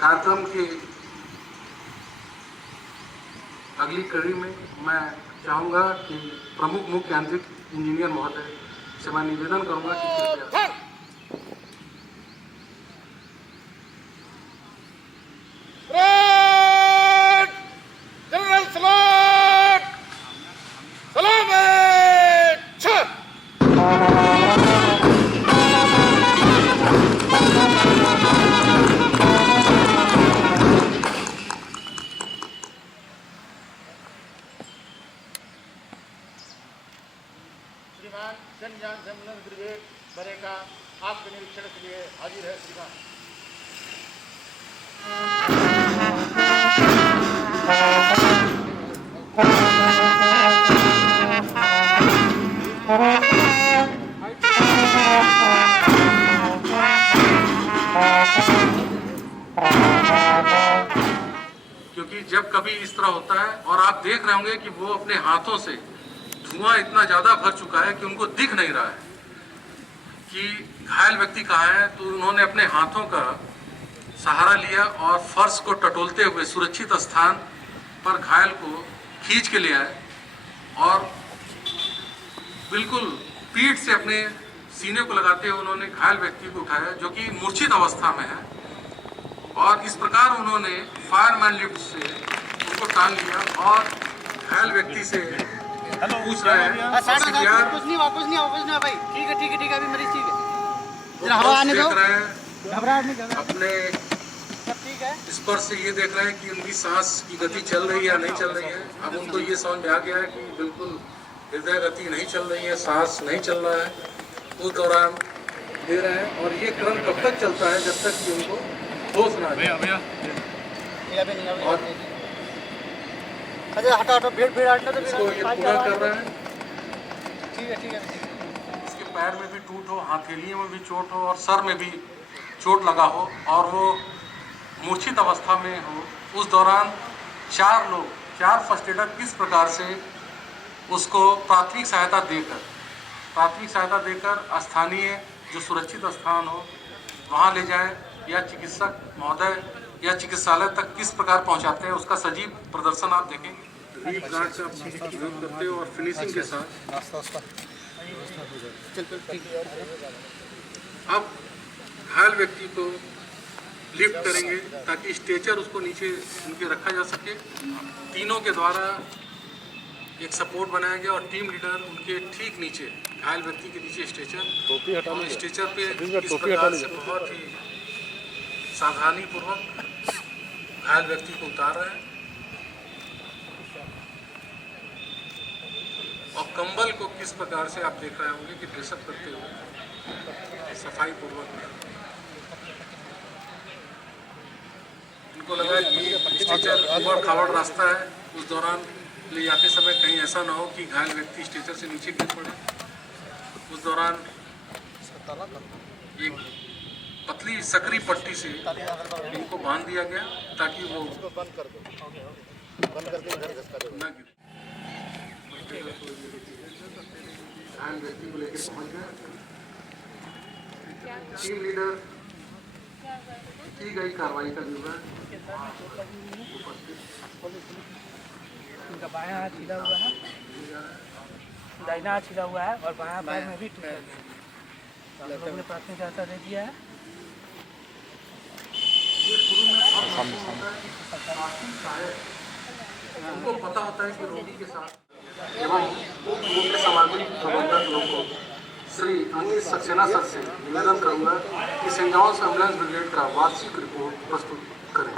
कार्यक्रम की अगली कड़ी में मैं चाहूँगा कि प्रमुख मुख्य यांत्रिक इंजीनियर महोदय से मैं निवेदन करूँगा कि कृपया श्रीमान जनजान सम्मेलन ब्रिगेड बरेका आपके निरीक्षण के लिए हाजिर है। श्रीमान क्योंकि जब कभी इस तरह होता है और आप देख रहे होंगे कि वो अपने हाथों से धुआं इतना ज्यादा भर चुका है कि उनको दिख नहीं रहा है कि घायल व्यक्ति कहाँ है, तो उन्होंने अपने हाथों का सहारा लिया और फर्श को टटोलते हुए सुरक्षित स्थान पर घायल को खींच के ले आए और बिल्कुल पीठ से अपने सीने को लगाते हुए उन्होंने घायल व्यक्ति को उठाया जो कि मूर्छित अवस्था में है और इस प्रकार उन्होंने फायरमैन लिफ्ट से उनको टांग लिया और घायल व्यक्ति से पूछ रहे हैं वापस नहीं भाई, ठीक है अभी मरीज ठीक है, जरा हवा आने दो, घबराहट नहीं करना, अपने सब ठीक है। स्पर्श से ये देख रहे हैं कि उनकी सांस की गति चल रही है या नहीं चल रही है। अब उनको ये समझ में आ गया है कि बिल्कुल हृदय गति नहीं चल रही है, सांस नहीं चल रहा है। उस दौरान दे रहे हैं और ये क्रम कब तक चलता है जब तक कि उनको होश ना आए। और अच्छा हटा भीड़ हटना तो इसको ये पूरा कर रहे हैं। ठीक है। इसके पैर में भी टूट हो, हथेलियों में भी चोट हो और सर में भी चोट लगा हो और वो मूर्छित अवस्था में हो। उस दौरान चार फर्स्ट एडर किस प्रकार से उसको प्राथमिक सहायता देकर स्थानीय जो सुरक्षित स्थान हो वहाँ ले जाएं या चिकित्सक महोदय या चिकित्सालय तक किस प्रकार पहुँचाते हैं, उसका सजीव प्रदर्शन आप देखेंगे। रीड गार्ड से आप करते हो और फिनिशिंग के साथ अब घायल व्यक्ति को लिफ्ट करेंगे ताकि स्ट्रेचर उसको नीचे उनके रखा जा सके। तीनों के द्वारा एक सपोर्ट बनाया गया और टीम लीडर उनके ठीक नीचे घायल व्यक्ति के नीचे स्ट्रेचर पे इस प्रकार से बहुत ही सावधानी पूर्वक घायल व्यक्ति को उतार रहे हैं और कंबल को किस प्रकार से आप देख रहे होंगे कि ड्रेसअप करते हुए सफाई पूर्वक। उनको लगा कि स्ट्रेचर ऊबड़ खाबड़ रास्ता है, उस दौरान ले जाते समय कहीं ऐसा ना हो कि घायल व्यक्ति स्ट्रेचर से नीचे गिर पड़े। उस दौरान एक पतली सकरी पट्टी से इनको बांध दिया गया ताकि वो न गिरे। घायल व्यक्ति को लेकर पहुंच गए। टीम लीडर की गई कार्रवाई का विवरण उनका बायां हाथ छिला हुआ है, दाहिना हाथ छिला हुआ है और बायां पैर में भी टूटा है। हम लोगों ने प्राथमिक सहायता दे दिया है। उनको पता होता है कि रोगी के साथ एवं मुख्य सामग्री प्रबंधक लोग को श्री अनिल सक्सेना सर से निवेदन करूंगा कि सेंट जॉन्स एम्बुलेंस ब्रिगेड का वार्षिक रिपोर्ट प्रस्तुत करें।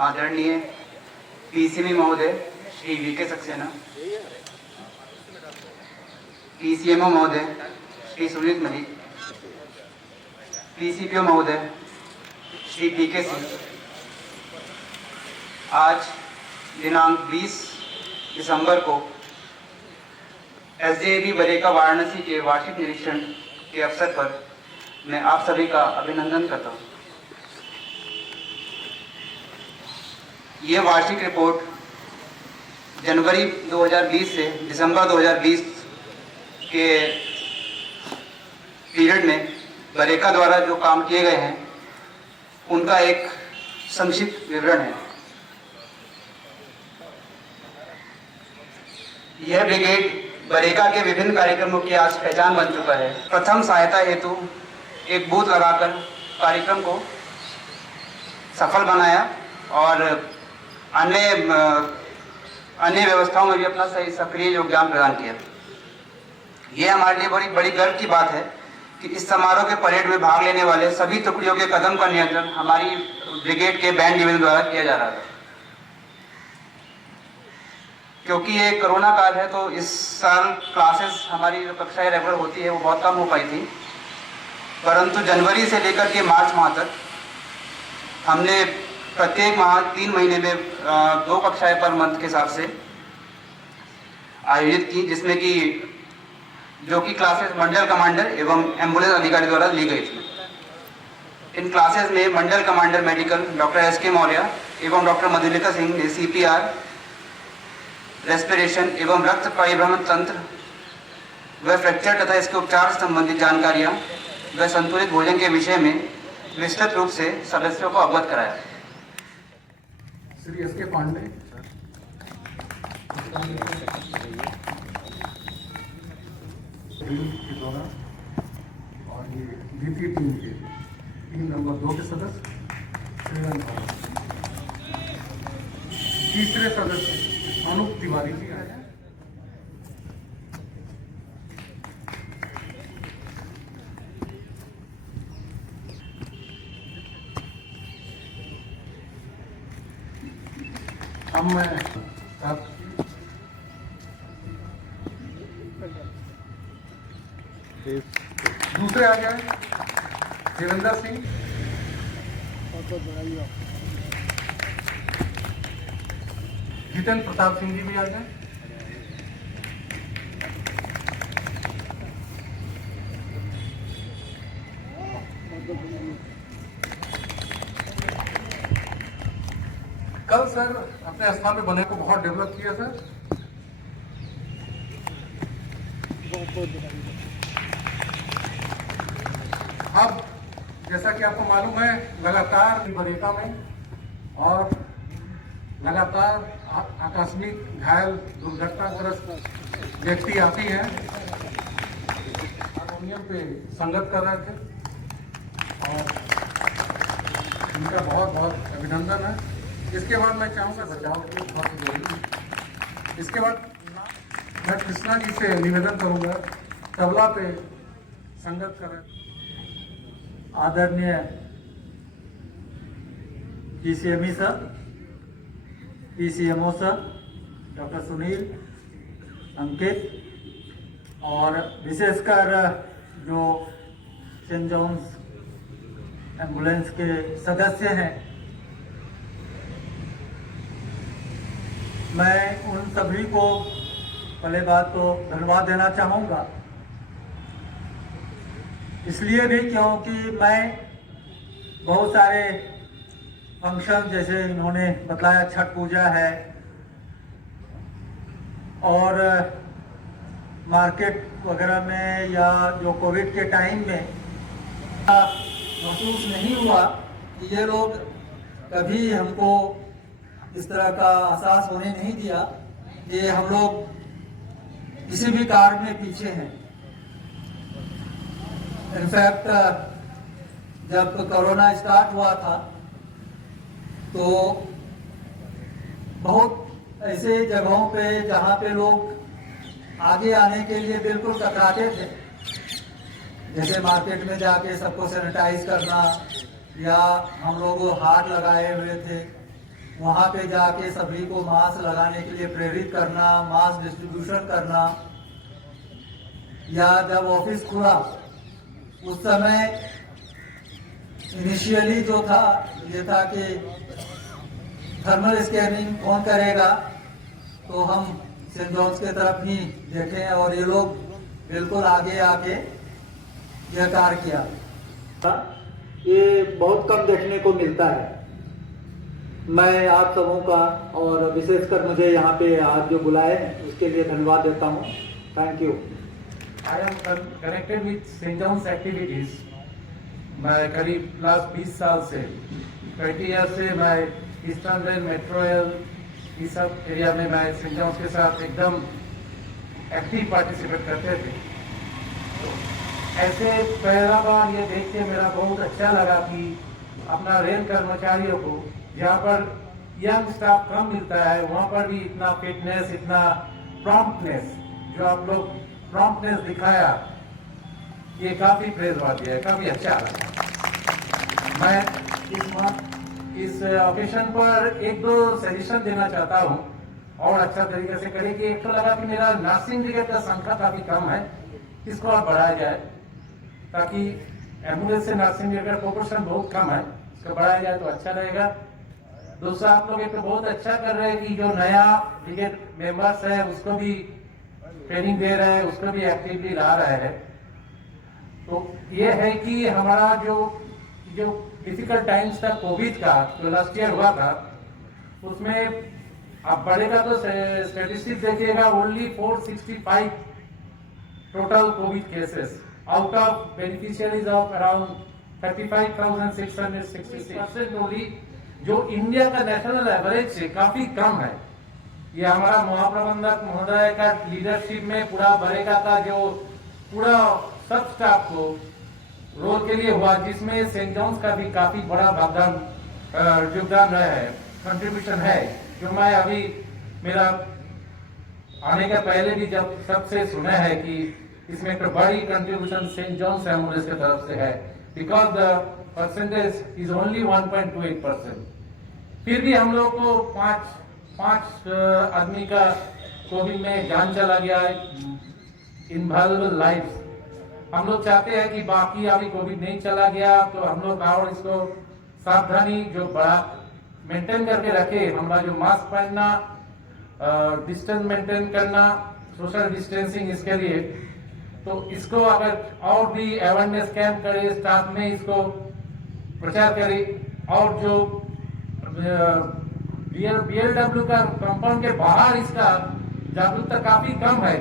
आदरणीय पीसीएम महोदय श्री वीके सक्सेना, पीसीएमओ महोदय श्री सुनील मलिक, पीसीपीओ महोदय श्री पीके सिंह, आज दिनांक 20 दिसंबर को एसजेबी बरेका वाराणसी के वार्षिक निरीक्षण के अवसर पर मैं आप सभी का अभिनंदन करता हूँ। ये वार्षिक रिपोर्ट जनवरी 2020 से दिसंबर 2020 के पीरियड में बरेका द्वारा जो काम किए गए हैं उनका एक संक्षिप्त विवरण है। यह ब्रिगेड बरेका के विभिन्न कार्यक्रमों की आज पहचान बन चुका है। प्रथम सहायता हेतु एक बूथ लगाकर कार्यक्रम को सफल बनाया और अन्य व्यवस्थाओं में भी अपना सही सक्रिय योगदान प्रदान किया। यह हमारे लिए बड़ी बड़ी गर्व की बात है कि इस समारोह के परेड में भाग लेने वाले सभी टुकड़ियों के कदम का नियंत्रण हमारी ब्रिगेड के बैंड डिवीजन द्वारा किया जा रहा था। क्योंकि ये कोरोना काल है तो इस साल क्लासेस हमारी जो कक्षाएं रेगुलर होती है वो बहुत कम हो पाई थी, परंतु जनवरी से लेकर के मार्च माह तक हमने प्रत्येक माह 3 महीने में 2 कक्षाएं पर मंथ के हिसाब से आयोजित की, जिसमें कि जो कि क्लासेस मंडल कमांडर एवं एम्बुलेंस अधिकारी द्वारा ली गई थी। इन क्लासेस में मंडल commander medical doctor SK Maurya एवं डॉक्टर मधुलिका सिंह ने CPR, रेस्पिरेशन एवं रक्त परिभ्रमण तंत्र व फ्रैक्चर तथा इसके उपचार से संबंधित जानकारियां व संतुलित भोजन के विषय में विस्तृत रूप से सदस्यों को अवगत कराया। श्री SK पांडे के द्वारा और ये द्वितीय टीम के टीम नंबर 2 के सदस्य श्रीरंग भाव, तीसरे सदस्य अनूप तिवारी जी आए हैं। अब मैं दूसरे आ गए देवेंद्र सिंह, जितेंद्र प्रताप सिंह जी भी आ गए। कल सर अपने स्थान पे बने को बहुत डेवलप किया सर। अब जैसा कि आपको मालूम है लगातार बरेका में और लगातार आकस्मिक घायल दुर्घटनाग्रस्त व्यक्ति आती हैं, हारमोनियम पे संगत कर रहे थे और इनका बहुत बहुत अभिनंदन है। इसके बाद मैं चाहूँगा बचाव के बहुत जरूरी। इसके बाद मैं कृष्णा जी से निवेदन करूँगा तबला पे संगत करें। आदरणीय GCME sir, PCMO sir, doctor Sunil, Ankit और विशेषकर जो सेंट जॉन्स एम्बुलेंस के सदस्य हैं, मैं उन सभी को पहले बात तो धन्यवाद देना चाहूँगा, इसलिए भी क्योंकि मैं बहुत सारे फंक्शन जैसे इन्होंने बताया, छठ पूजा है और मार्केट वगैरह में या जो कोविड के टाइम में महसूस नहीं हुआ कि ये लोग कभी हमको इस तरह का एहसास होने नहीं दिया कि हम लोग किसी भी कार्य में पीछे हैं। इनफैक्ट जब कोरोना स्टार्ट हुआ था तो बहुत ऐसे जगहों पे जहाँ पे लोग आगे आने के लिए बिल्कुल कतराते थे, जैसे मार्केट में जाके सबको सैनिटाइज करना या हम लोग हाथ लगाए हुए थे, वहाँ पे जाके सभी को मास्क लगाने के लिए प्रेरित करना, मास्क डिस्ट्रीब्यूशन करना, या जब ऑफिस खुला उस समय इनिशियली जो था ये था कि थर्मल स्कैनिंग कौन करेगा, तो हम सेंट जॉन्स के तरफ ही देखें और ये लोग बिल्कुल आगे आके यह कार्य किया। ये बहुत कम देखने को मिलता है। मैं आप सबों का और विशेषकर मुझे यहाँ पे आज जो बुलाए उसके लिए धन्यवाद देता हूँ। Thank you. I am connected with St. John's activities. मैं करीब लास्ट 20 साल से 20 ईयर से मैं ईस्टर्न रेल, मेट्रो रेल, इस सब एरिया में मैं सेंट जॉन्स के साथ एकदम एक्टिव पार्टिसिपेट करते थे। तो ऐसे पहला बार ये देख के मेरा बहुत अच्छा लगा कि अपना रेल कर्मचारियों को जहाँ पर यंग स्टाफ कम मिलता है वहाँ पर भी इतना फिटनेस, इतना प्रॉम्प्टनेस, जो आप लोग प्रॉम्प्टनेस दिखाया, ये काफी प्रेजवादी है, काफी अच्छा लगा। मैं इस ओकेशन पर एक दो सजेशन देना चाहता हूँ और अच्छा तरीके से करें कि एक तो लगा कि मेरा नर्सिंग ब्रिगेड का संख्या काफी कम है, इसको और बढ़ाया जाए ताकि एम्बुलेंस से नर्सिंग ब्रिगेड का प्रोपोर्शन बहुत कम है, इसको बढ़ाया जाए तो अच्छा रहेगा। दूसरा, आप लोग एक तो बहुत अच्छा कर रहे हैं कि जो नया ब्रिगेड मेंबर्स है उसको भी ट्रेनिंग दे रहे हैं, उसको भी एक्टिवली ला रहे हैं। तो ये है कि हमारा जो डिफिकल्ट टाइम्स था कोविड का, जो लास्ट ईयर हुआ था, उसमें आप बढ़ेगा तो स्टेटिस्टिक्स देखिएगा, only 465 total Covid cases out of beneficiaries of around 35,666% only, जो इंडिया का नेशनल एवरेज से काफी कम है। ये हमारा महाप्रबंधक महोदय का लीडरशिप में पूरा बरेगा का जो पूरा सब स्टाफ को रोल के लिए हुआ, जिसमें सेंट जॉन्स का भी काफी बड़ा योगदान है, कंट्रीब्यूशन है, जो मैं अभी मेरा आने के पहले भी जब सबसे सुना है कि इसमें एक बड़ी कंट्रीब्यूशन सेंट जॉन्स एम्बुलेंस की तरफ से है, because the percentage is only 1.28%। फिर भी हम लोग को पांच आदमी का कोविड में जान चला गया है, इनवैल्यूएबल लाइफ। हम लोग चाहते हैं कि बाकी अभी कोविड नहीं चला गया तो हम लोग और इसको सावधानी जो बड़ा मेंटेन करके रखे, हमारा जो मास्क पहनना, डिस्टेंस मेंटेन करना, सोशल डिस्टेंसिंग, इसके लिए तो इसको अगर और भी अवेयरनेस कैंप करे, स्टाफ में इसको प्रचार करे, और जो BLW का कंपाउंड के बाहर इसका जागरूकता काफी कम है।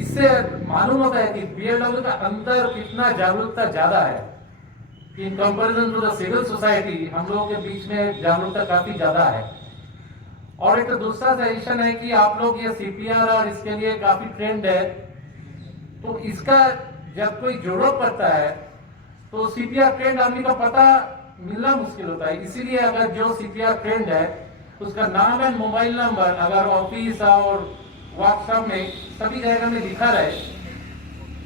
इससे मालूम होता है कि BLW का अंदर कितना जागरूकता ज्यादा है। In comparison to the civil society हम लोगों के बीच में जागरूकता काफी ज्यादा है। और एक दूसरा सजेशन है कि आप लोग ये CPR और इसके लिए काफी ट्रेंड है, तो इसका जब कोई जरूरत पड़ता है तो CPR ट्रेंड आदमी का पता मिलना मुश्किल होता है। इसीलिए अगर जो CPR ट्रेंड है उसका नाम एंड मोबाइल नंबर अगर ऑफिस और वर्कशॉप में सभी जगह में लिखा रहे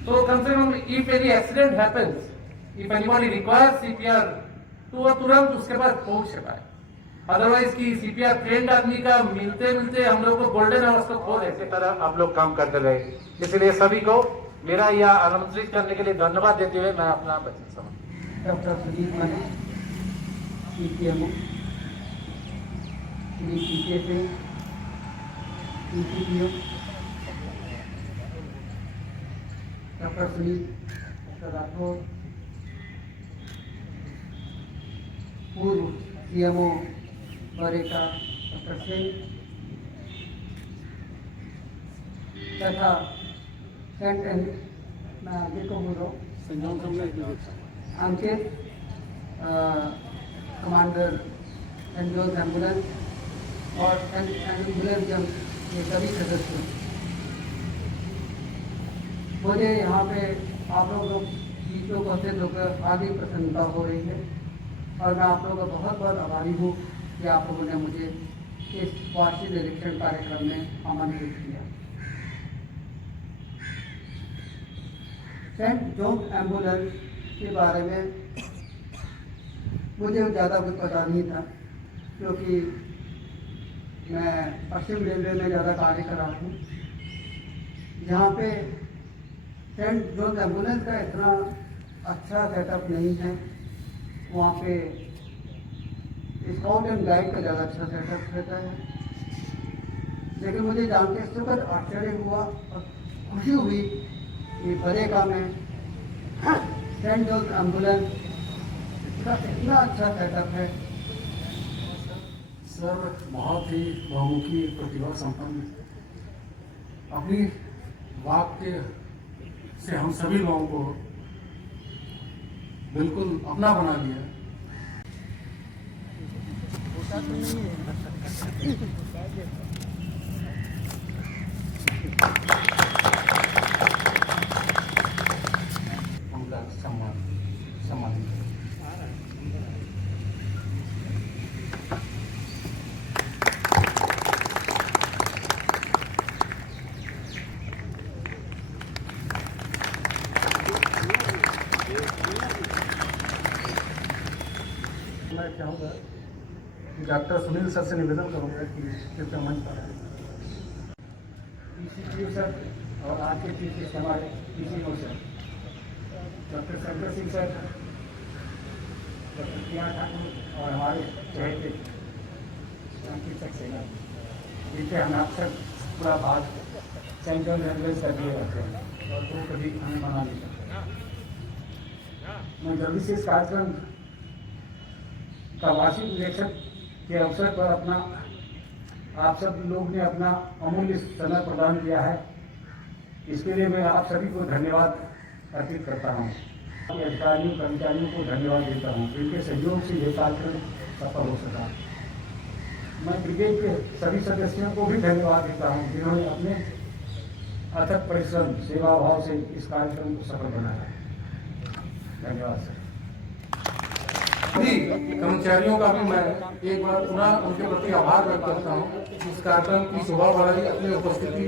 तो कम से come if any accident happens, if anybody requires CPR, तो वो तुरंत उसके पास पहुंच पाए। अदरवाइज की CPR ट्रेंड आदमी का मिलते मिलते हम लोग को गोल्डन आवर्स को खो देते तरह आप लोग काम करते रहे। इसलिए सभी को मेरा यह आमंत्रित करने के लिए धन्यवाद देते हुए मैं अपना बचन समझ। Doctor Sujit Mani, CPMO, Shri CK Singh, CPPO, doctor Sunil, doctor Rathore, पूर्व CMO बरेका डॉक्टर सिंह तथा सेंट मैं आगे को बोल रहा हूँ अंकित, कमांडर सेंट जॉन्स एम्बुलेंस और एम्बुलेंस जंग, ये सभी सदस्य। मुझे यहाँ पे आप लोग चीज़ों को से लोग आगे प्रसन्नता हो रही है और मैं आप लोगों का बहुत बहुत आभारी हूँ कि आप लोगों ने मुझे इस वार्षिक निरीक्षण कार्यक्रम में आमंत्रित किया। सेंट जॉन्स एम्बुलेंस के बारे में मुझे ज़्यादा कुछ पता नहीं था, क्योंकि मैं पश्चिम रेलवे में ज़्यादा कार्य कर रहा हूँ, जहाँ पे सेंट जॉन्स एम्बुलेंस का इतना अच्छा सेटअप नहीं है। वहाँ पे स्काउट एंड गाइड का ज़्यादा अच्छा सेटअप रहता है। लेकिन मुझे जान के सुखद आश्चर्य हुआ और खुशी हुई कि बरेका में सेंट जॉर्ज एम्बुलेंस का कितना अच्छा सेटअप है। सर बहुत ही बहुमुखी प्रतिभा संपन्न, अपनी वाक्य से हम सभी लोगों को बिल्कुल अपना बना दिया। उनका सम्मानित मैं चाहूँगा कि डॉक्टर सुनील सर से निवेदन करूँगा कि कृपया मंच पर आएं। पीसीपीओ सर और आज के चीफ गेस्ट हमारे PCO sir doctor Shankar Singh sir, doctor Priya Thakur और हमारे चहेते अंकित सक्सेना, जिनसे हम अक्सर पूरा भाग सेंट्रल रेलवे कर दिए रहते हैं और वो कभी हमें मना नहीं करते। मैं जल्दी से इस कार्यक्रम का वार्षिक निरीक्षण के अवसर पर आप सब लोग ने अपना अमूल्य समय प्रदान किया है, इसके लिए मैं आप सभी को धन्यवाद अर्पित करता हूँ। अधिकारियों कर्मचारियों को धन्यवाद देता हूँ, इनके सहयोग से यह कार्यक्रम सफल हो सका। मैं ब्रिगेड के सभी सदस्यों को भी धन्यवाद देता हूँ, जिन्होंने अपने अथक परिश्रम सेवा भाव से इस कार्यक्रम को सफल बनाया। धन्यवाद सर। सभी कर्मचारियों का भी मैं एक बार पुनः उनके प्रति आभार व्यक्त करता हूँ। इस कार्यक्रम की शोभा बढ़ाई अपनी उपस्थिति